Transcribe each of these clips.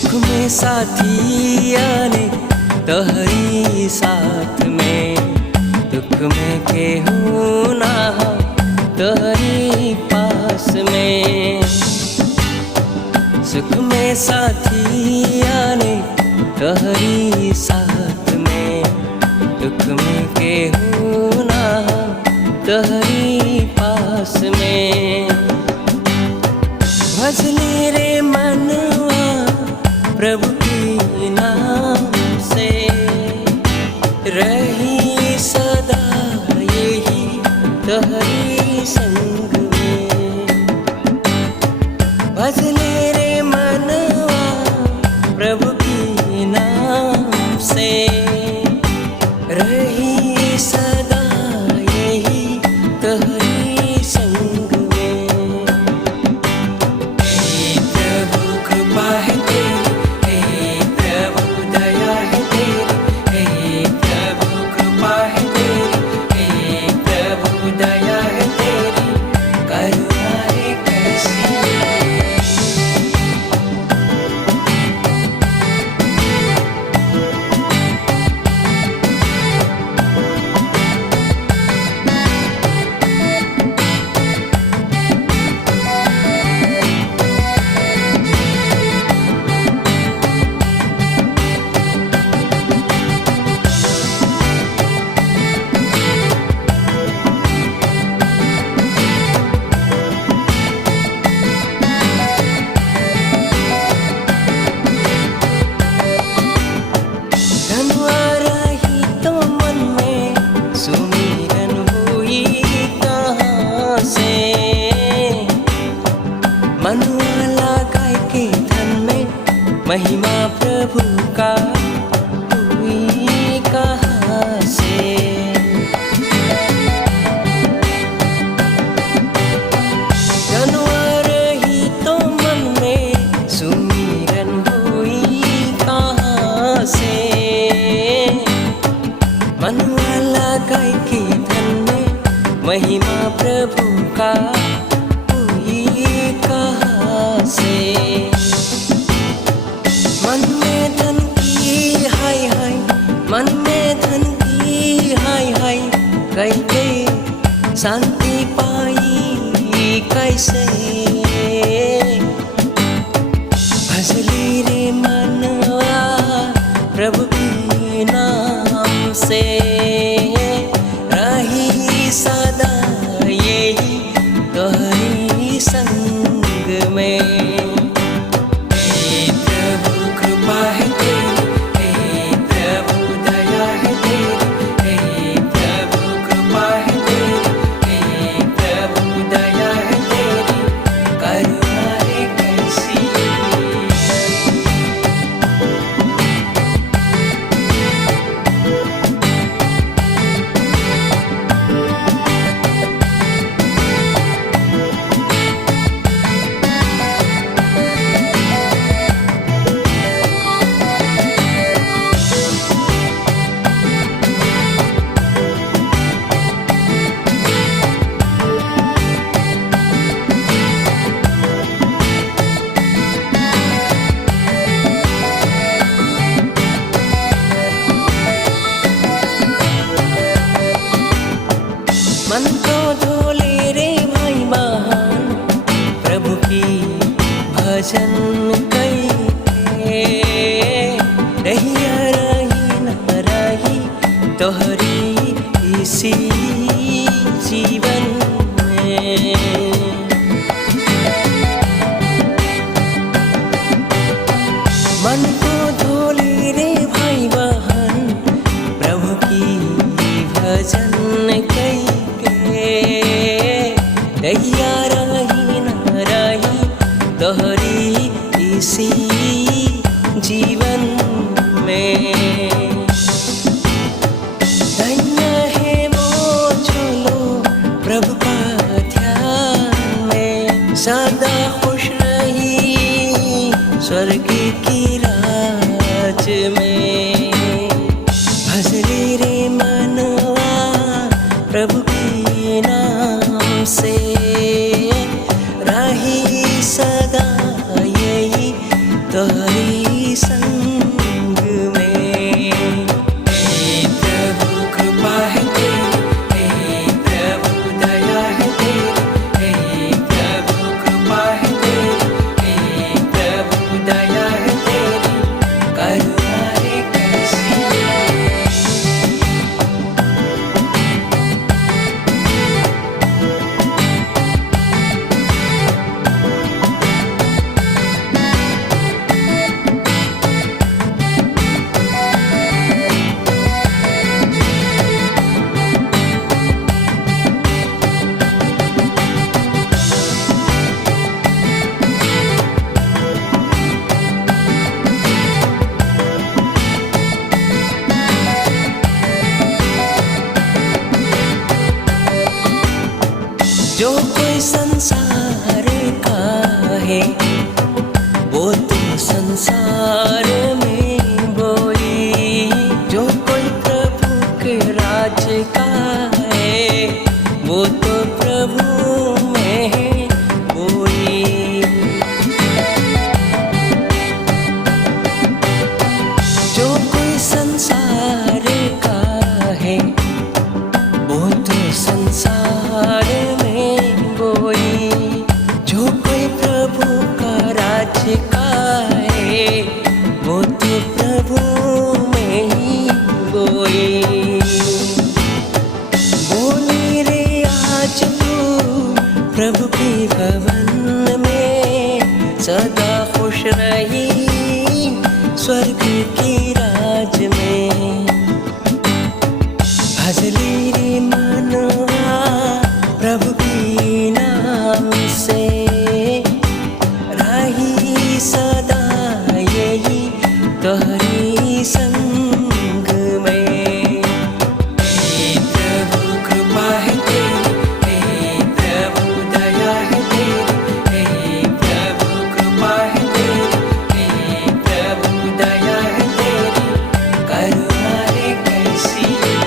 सुख में साथी आने तोहरी साथ में, दुख में केहू ना हो तोहरी पास में। सुख में साथी आने तोहरी साथ में, दुख में केहू ना हो तोहरी पास में। भजले रे मनवा प्रभु के नाम से, रही सदा यही तोहरी संग में। भजले रे मनवा प्रभु के नाम से, रही सदा यही तोहरी संग में। हे प्रभु कृपा है तेरी, हे प्रभु दया है तेरी, हे प्रभु कृपा है तेरी, हे प्रभु दया है तेरी, करुणा है कैसी। सुमिरन हुई कहाँ से, मनवाला गाय के धन में महिमा प्रभु का हुई कहाँ से। जानवर ही तो मन में सुमिरन हुई कहाँ से, मनवाला गाय के धन में महिमा प्रभु का हुई कहाँ से। मन में धन की हाय हाय, मन में धन की हाय हाय, कैसे शांति पाई कैसे। भजली रे मनवा प्रभु के नाम से, रही सदा यही तोहरी संग में। हे प्रभु कृपा है तेरी, हे प्रभु दया है तेरी, हे प्रभु कृपा है तेरी, हे प्रभु दया है तेरी, करुणा है कैसी। मन को धोले रे भाई महान प्रभु की भजन कई, रहिया रही न रही तोहरी इसी जीवन में। मन को धोले रे भाई बहन प्रभु की भजन कई, रहिया रही न रही तोहरी इसी जीवन में। धन्य है वो जो लोग प्रभु का ध्यान में सदा खुश रही स्वर्ग की राज में। भजले रे मनवा प्रभु के नाम से, रही सदा यही तोहरी संग में। हे प्रभु कृपा है तेरी, हे प्रभु दया है तेरी, हे प्रभु कृपा है तेरी, हे प्रभु दया है तेरी, करुणा रे कैसी है। जो कोई संसार का है वो तो संसार में बोई, जो कोई प्रभु के राज का है वो तो प्रभु में है बोई। जो कोई संसार का है वो तो संसार में बोई, जो कोई प्रभु का राज का है वो तो प्रभु में ही बोई। बोली रे आज तू प्रभु के भवन में सदा खुश रही स्वर्ग के राज में। भजली रे मनवा प्रभु के नाम से, रही सदा यही तोहरी संग में। हे प्रभु कृपा है तेरी, हे प्रभु दया है तेरी, हे प्रभु कृपा है तेरी, हे प्रभु दया है तेरी, करुणा रे कैसी है।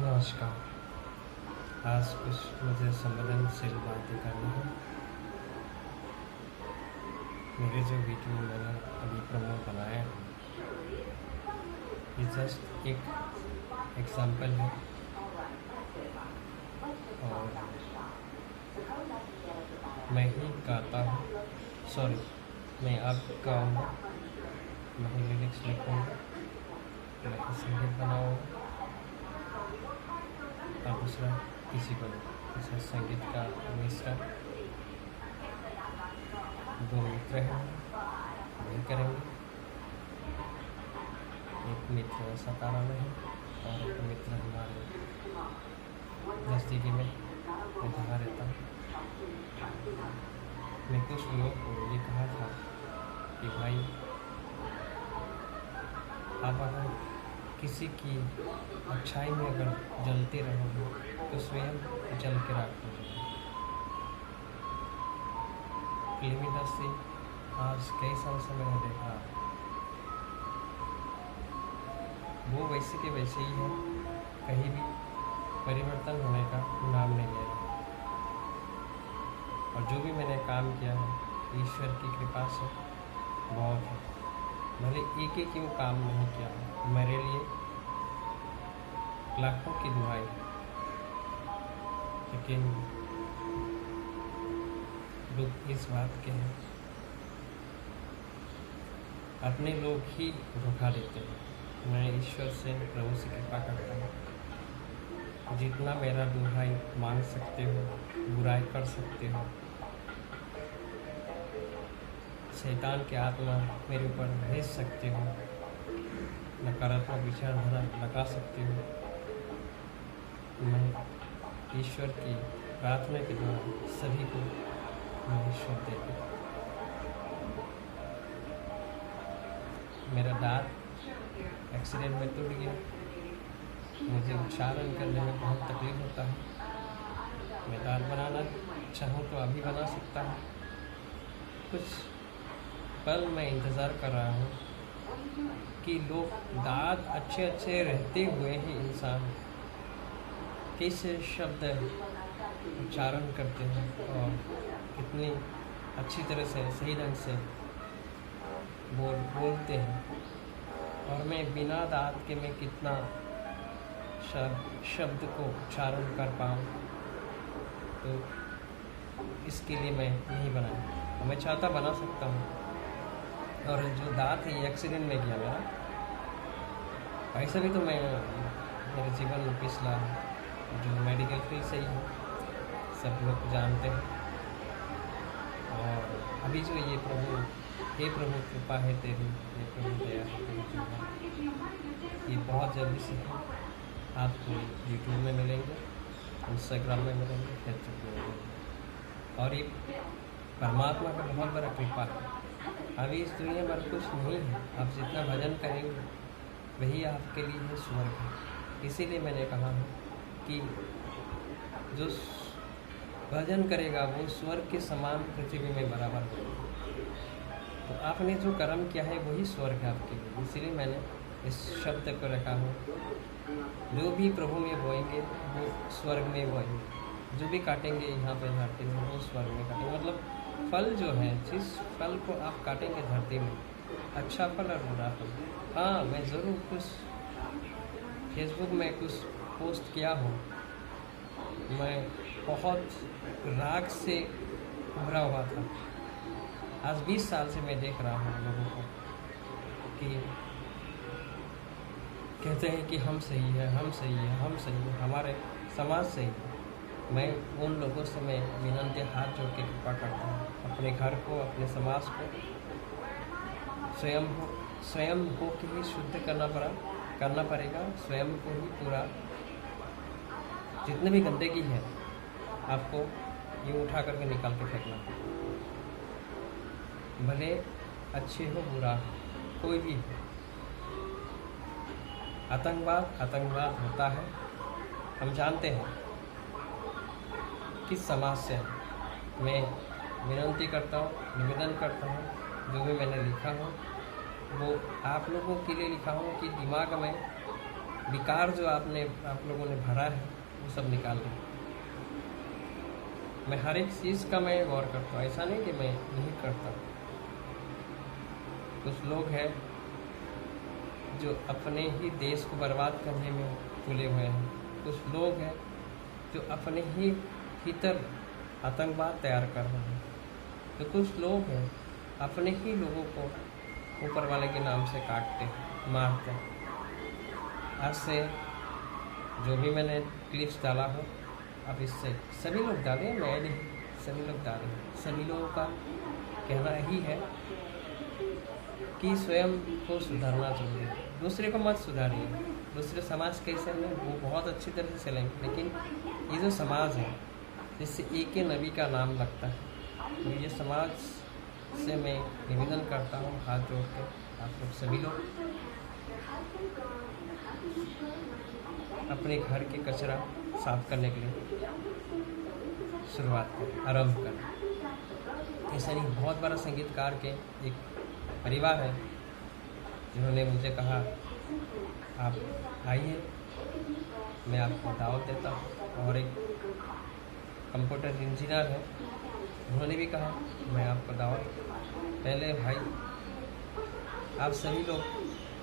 नमस्कार। आज कुछ मुझे संवेदनशील बातें करनी है। मेरे जो वीडियो मैंने अभी प्रोमो बनाया ये जस्ट एक एग्जाम्पल है और मैं ही गाता हूँ, सॉरी मैं अब गाऊँगा, मैं ही लिरिक्स लिखूँगा, मैं ही संगीत बनाऊँगा और दूसरा किसी को जैसे संगीत का मिश्रण दो मित्र हैं वही करेंगे। एक मित्र सतारा में है और एक मित्र हमारे नज़दीकी में मैं जहाँ रहता हूँ। मैं कुछ लोगों को ये कहा था कि भाई आप अगर किसी की अच्छाई में अगर जलते रहोगे तो स्वयं जल के राख हो जाओगे। फिल्म इंडस्ट्री आज कई साल से मैंने देखा वो वैसे के वैसे ही है, कहीं भी परिवर्तन होने का नाम नहीं ले रहा। और जो भी मैंने काम किया है ईश्वर की कृपा से बहुत है। भले एक ही क्यों काम नहीं किया है, मेरे लिए लाखों की दुआई, लेकिन दुख इस बात के हैं अपने लोग ही धोखा देते हैं। मैं ईश्वर से प्रभु से कृपा करता हूँ, जितना मेरा दुहाई मांग सकते हो, बुराई कर सकते हो, शैतान के आत्मा मेरे ऊपर भेज सकते हो, नकारात्मक विचारधारा लगा सकते हो। मैं ईश्वर की प्रार्थना के द्वारा सभी को मैं ईश्वर देता हूँ। मेरा दांत एक्सीडेंट में टूट गया, मुझे उच्चारण करने में बहुत तकलीफ होता है। मैं दांत बनाना चाहूँ तो अभी बना सकता हूँ। कुछ पल मैं इंतज़ार कर रहा हूँ कि लोग दांत अच्छे अच्छे रहते हुए ही इंसान कैसे शब्द उच्चारण करते हैं और कितनी अच्छी तरह से सही ढंग से बोलते हैं। और मैं बिना दाँत के मैं कितना शब्द को उच्चारण कर पाऊँ, तो इसके लिए मैं नहीं बनाया। मैं चाहता बना सकता हूँ। और जो दाँत है ये एक्सीडेंट में गया मेरा। ऐसा भी तो मैं मेरे जीवन में पिछला जो मेडिकल फील्ड से ही हूँ, सब लोग जानते हैं। और अभी जो ये प्रभु, हे प्रभु कृपा है तेरी, हे प्रभु दया है तेरी, ये बहुत जल्दी से है। आपको यूट्यूब में मिलेंगे, इंस्टाग्राम में मिलेंगे, फेसबुक में मिलेंगे। और ये परमात्मा का बहुत बड़ा कृपा है। अभी इस दुनिया में कुछ नहीं है। आप जितना भजन करेंगे वही आपके लिए है स्वर्ग है। इसीलिए मैंने कहा है कि जो भजन करेगा वो स्वर्ग के समान पृथ्वी में बराबर होगा। तो आपने जो कर्म किया है वही स्वर्ग है आपके लिए। इसीलिए मैंने इस शब्द को रखा हो, जो भी प्रभु में बोएंगे वो स्वर्ग में बोएंगे, जो भी काटेंगे यहाँ पे धरती में वो स्वर्ग में काटेंगे। मतलब फल जो है, जिस फल को आप काटेंगे धरती में, अच्छा फल और बुरा फल। हाँ, मैं ज़रूर कुछ फेसबुक में कुछ पोस्ट किया हूँ। मैं बहुत राग से उभरा हुआ था। आज 20 साल से मैं देख रहा हूँ लोगों को कि कहते हैं कि हम सही है, हम सही है, हम सही है, हमारे समाज सही है। मैं उन लोगों से मैं विनंती हाथ जोड़ के कृपा करता हूँ, अपने घर को, अपने समाज को स्वयं को ही शुद्ध करना पड़ेगा। स्वयं को ही पूरा जितने भी गंदगी है आपको ये उठा करके निकाल के फेंकना। भले अच्छे हो बुरा हो, कोई भी हो। आतंकवाद होता है, हम जानते हैं किस समाज से है। मैं विनंती करता हूँ, निवेदन करता हूँ, जो भी मैंने लिखा हो वो आप लोगों के लिए लिखा हो कि दिमाग में विकार जो आप लोगों ने भरा है वो सब निकाल दें। मैं हर एक चीज़ का मैं गौर करता हूँ, ऐसा नहीं कि मैं नहीं करता। कुछ लोग हैं जो अपने ही देश को बर्बाद करने में तुले हुए हैं। कुछ लोग हैं जो अपने ही भीतर आतंकवाद तैयार कर रहे हैं। तो कुछ लोग हैं अपने ही लोगों को ऊपर वाले के नाम से काटते, मारते। आज से जो भी मैंने क्लिप्स डाला हो, अब इससे सभी लोग डालें, मैं नहीं, सभी लोग डालें। सभी लोगों का कहना यही है कि स्वयं को सुधारना चाहिए, दूसरे को मत सुधारिए। दूसरे समाज कैसे हैं वो बहुत अच्छी तरह से चलेंगे, लेकिन ये जो समाज है जिससे एक ही नबी का नाम लगता है, तो ये समाज से मैं निवेदन करता हूँ हाथ जोड़ के, आप लोग सभी लोग अपने घर के कचरा साफ करने के लिए शुरुआत करें, आरंभ करें। ऐसा नहीं, बहुत बड़ा संगीतकार के एक परिवार है जिन्होंने मुझे कहा आप आइए, मैं आपको दावत देता हूँ। और एक कंप्यूटर इंजीनियर है, उन्होंने भी कहा मैं आपको दावत। पहले भाई आप सभी लोग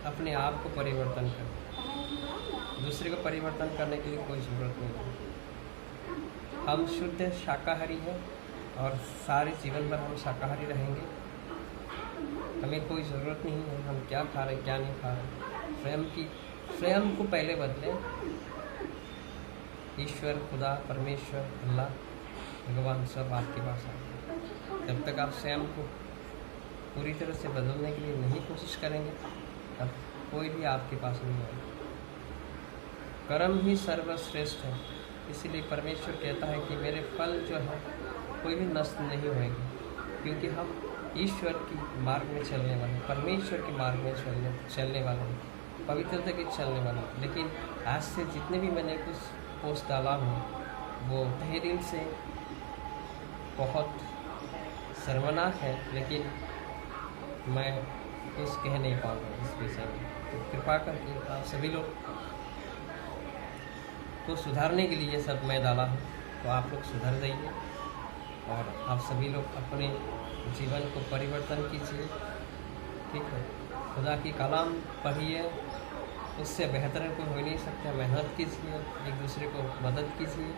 अपने आप को परिवर्तन करें, दूसरे को परिवर्तन करने के लिए कोई ज़रूरत नहीं है। हम शुद्ध शाकाहारी हैं और सारे जीवन भर हम शाकाहारी रहेंगे। हमें कोई ज़रूरत नहीं है हम क्या खा रहे क्या नहीं खा रहे। स्वयं को पहले बदलें। ईश्वर, खुदा, परमेश्वर, अल्लाह, भगवान सब आपके पास आते हैं। जब तक आप स्वयं को पूरी तरह से बदलने के लिए नहीं कोशिश करेंगे तब कोई भी आपके पास नहीं आएगा। कर्म ही सर्वश्रेष्ठ है, इसीलिए परमेश्वर कहता है कि मेरे फल जो है कोई भी नष्ट नहीं होएंगे, क्योंकि हम ईश्वर की मार्ग में चलने वाले हैं, परमेश्वर के मार्ग में चलने वाले हैं, पवित्रता के चलने वाले हैं। लेकिन आज से जितने भी मैंने कुछ पोस्ट डाला हूँ वो तहे दिल से बहुत शर्मनाक है, लेकिन मैं कुछ कह नहीं पाऊँगा इस विषय में। तो कृपा करके आप सभी लोग को सुधारने के लिए ये सब मैं डाला हूँ, तो आप लोग सुधर जाइए और आप सभी लोग अपने जीवन को परिवर्तन कीजिए, ठीक है। खुदा की कलाम पढ़िए, उससे बेहतर कोई हो नहीं सकता। मेहनत कीजिए, एक दूसरे को मदद कीजिए।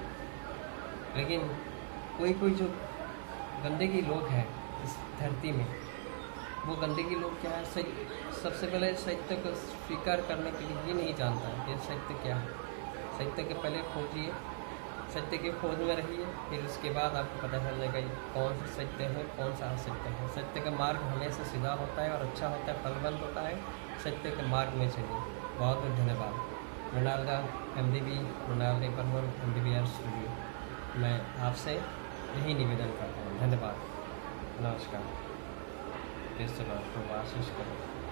लेकिन कोई जो गंदगी लोग हैं इस धरती में, वो गंदगी लोग क्या है, सबसे पहले सत्य को स्वीकार करने के लिए ये नहीं जानता है कि सत्य क्या है। सत्य के पहले खोजिए, सत्य के खोज में रहिए, फिर उसके बाद आपको पता चल जाएगा कौन सा सत्य है, कौन सा असत्य है। सत्य का मार्ग हमेशा सीधा होता है और अच्छा होता है, फलवंत होता है। सत्य के मार्ग में चलिए। बहुत बहुत धन्यवाद। मृणाल MDB मृणाल परमल MDBR स्टूडियो। मैं आपसे यही निवेदन करता हूँ। धन्यवाद, नमस्कार। प्रेज़ द लॉर्ड, प्रभु आशीष करें।